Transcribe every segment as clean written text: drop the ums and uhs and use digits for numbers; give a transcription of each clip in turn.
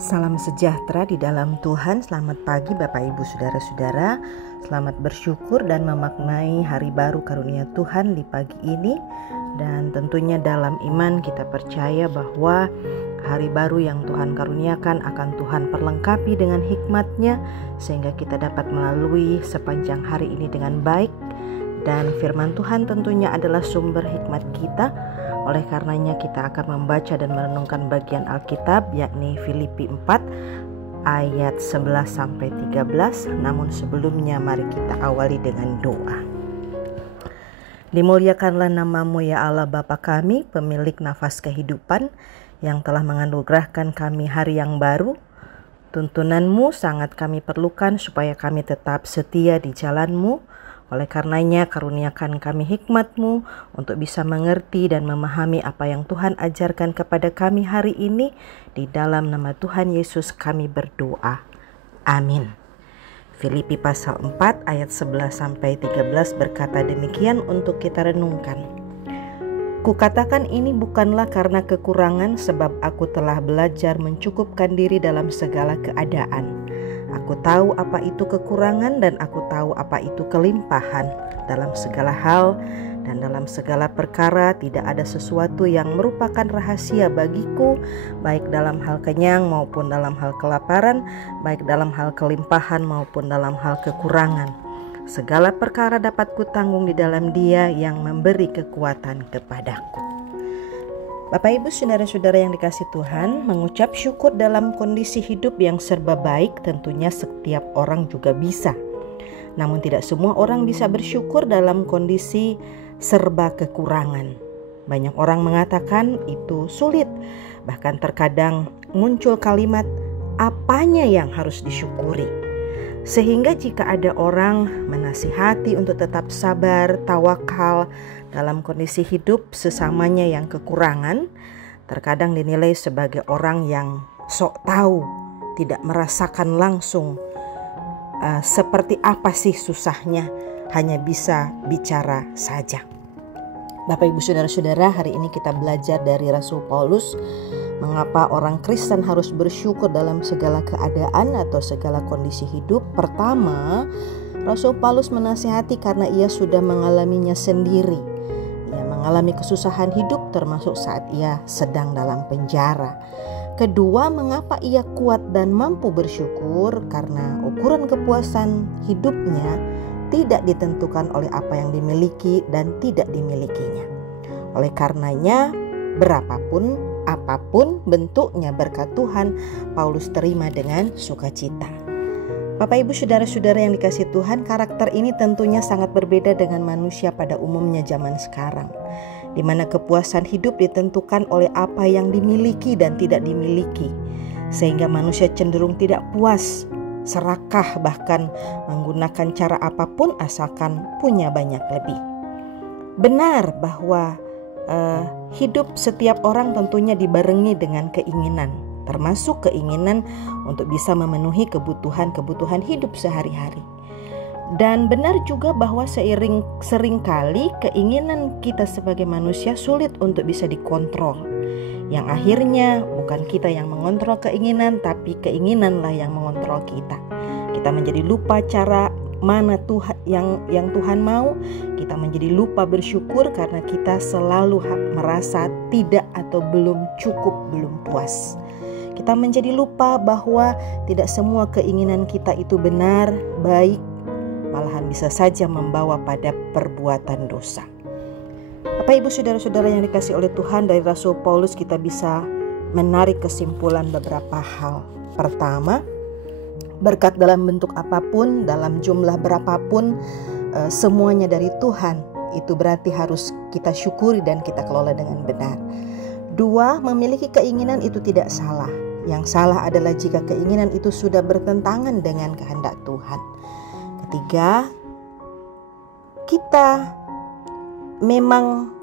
Salam sejahtera di dalam Tuhan. Selamat pagi Bapak Ibu Saudara-saudara. Selamat bersyukur dan memaknai hari baru karunia Tuhan di pagi ini. Dan tentunya dalam iman kita percaya bahwa hari baru yang Tuhan karuniakan akan Tuhan perlengkapi dengan hikmat-Nya, sehingga kita dapat melalui sepanjang hari ini dengan baik. Dan firman Tuhan tentunya adalah sumber hikmat kita. Oleh karenanya kita akan membaca dan merenungkan bagian Alkitab, yakni Filipi 4 ayat 11-13. Namun sebelumnya mari kita awali dengan doa. Dimuliakanlah nama-Mu ya Allah Bapa kami, pemilik nafas kehidupan, yang telah menganugerahkan kami hari yang baru. Tuntunan-Mu sangat kami perlukan supaya kami tetap setia di jalan-Mu. Oleh karenanya karuniakan kami hikmat-Mu untuk bisa mengerti dan memahami apa yang Tuhan ajarkan kepada kami hari ini. Di dalam nama Tuhan Yesus kami berdoa. Amin. Filipi pasal 4 ayat 11-13 berkata demikian untuk kita renungkan. Kukatakan ini bukanlah karena kekurangan, sebab aku telah belajar mencukupkan diri dalam segala keadaan. Aku tahu apa itu kekurangan dan aku tahu apa itu kelimpahan. Dalam segala hal dan dalam segala perkara tidak ada sesuatu yang merupakan rahasia bagiku, baik dalam hal kenyang maupun dalam hal kelaparan, baik dalam hal kelimpahan maupun dalam hal kekurangan. Segala perkara dapat kutanggung di dalam Dia yang memberi kekuatan kepadaku. Bapak Ibu saudara-saudara yang dikasih Tuhan, mengucap syukur dalam kondisi hidup yang serba baik tentunya setiap orang juga bisa. Namun tidak semua orang bisa bersyukur dalam kondisi serba kekurangan. Banyak orang mengatakan itu sulit. Bahkan terkadang muncul kalimat apanya yang harus disyukuri. Sehingga jika ada orang menasihati untuk tetap sabar, tawakal dalam kondisi hidup sesamanya yang kekurangan, terkadang dinilai sebagai orang yang sok tahu, tidak merasakan langsung seperti apa sih susahnya, hanya bisa bicara saja. Bapak Ibu Saudara-saudara, hari ini kita belajar dari Rasul Paulus mengapa orang Kristen harus bersyukur dalam segala keadaan atau segala kondisi hidup. Pertama, Rasul Paulus menasihati karena ia sudah mengalaminya sendiri. Ia mengalami kesusahan hidup termasuk saat ia sedang dalam penjara. Kedua, mengapa ia kuat dan mampu bersyukur? Karena ukuran kepuasan hidupnya tidak ditentukan oleh apa yang dimiliki dan tidak dimilikinya. Oleh karenanya, apapun bentuknya berkat Tuhan, Paulus terima dengan sukacita. Bapak Ibu saudara-saudara yang dikasih Tuhan, karakter ini tentunya sangat berbeda dengan manusia pada umumnya zaman sekarang, di mana kepuasan hidup ditentukan oleh apa yang dimiliki dan tidak dimiliki, sehingga manusia cenderung tidak puas, serakah, bahkan menggunakan cara apapun asalkan punya banyak lebih. Benar bahwa hidup setiap orang tentunya dibarengi dengan keinginan, termasuk keinginan untuk bisa memenuhi kebutuhan hidup sehari-hari. Dan benar juga bahwa seringkali keinginan kita sebagai manusia sulit untuk bisa dikontrol. Yang akhirnya bukan kita yang mengontrol keinginan, tapi keinginanlah yang mengontrol kita. Kita menjadi lupa cara mana Tuhan yang Tuhan mau. Kita menjadi lupa bersyukur karena kita selalu merasa tidak atau belum cukup, belum puas. Kita menjadi lupa bahwa tidak semua keinginan kita itu benar, baik, malahan bisa saja membawa pada perbuatan dosa. Bapak Ibu saudara-saudara yang dikasih oleh Tuhan, dari Rasul Paulus kita bisa menarik kesimpulan beberapa hal. Pertama, berkat dalam bentuk apapun, dalam jumlah berapapun, semuanya dari Tuhan. Itu berarti harus kita syukuri dan kita kelola dengan benar. Dua, memiliki keinginan itu tidak salah. Yang salah adalah jika keinginan itu sudah bertentangan dengan kehendak Tuhan. Ketiga, kita memang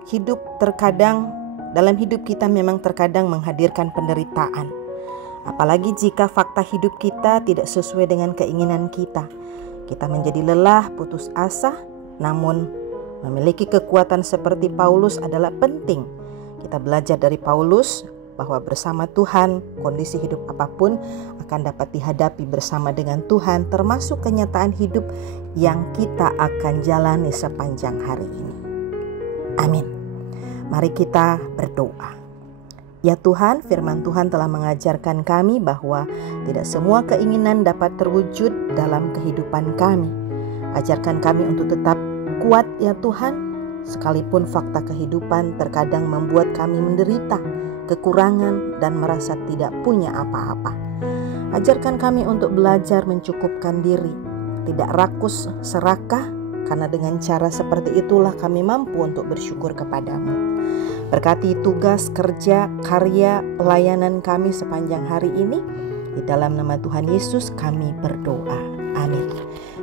dalam hidup kita memang terkadang menghadirkan penderitaan. Apalagi jika fakta hidup kita tidak sesuai dengan keinginan kita. Kita menjadi lelah, putus asa, namun memiliki kekuatan seperti Paulus adalah penting. Kita belajar dari Paulus bahwa bersama Tuhan, kondisi hidup apapun akan dapat dihadapi bersama dengan Tuhan, termasuk kenyataan hidup yang kita akan jalani sepanjang hari ini. Amin. Mari kita berdoa. Ya Tuhan, firman Tuhan telah mengajarkan kami bahwa tidak semua keinginan dapat terwujud dalam kehidupan kami. Ajarkan kami untuk tetap kuat ya Tuhan, sekalipun fakta kehidupan terkadang membuat kami menderita, kekurangan, dan merasa tidak punya apa-apa. Ajarkan kami untuk belajar mencukupkan diri, tidak rakus serakah, karena dengan cara seperti itulah kami mampu untuk bersyukur kepadamu. Berkati tugas, kerja, karya, pelayanan kami sepanjang hari ini. Di dalam nama Tuhan Yesus kami berdoa. Amin.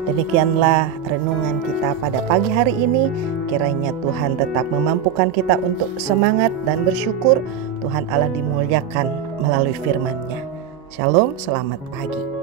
Demikianlah renungan kita pada pagi hari ini. Kiranya Tuhan tetap memampukan kita untuk semangat dan bersyukur. Tuhan Allah dimuliakan melalui firman-Nya. Shalom, selamat pagi.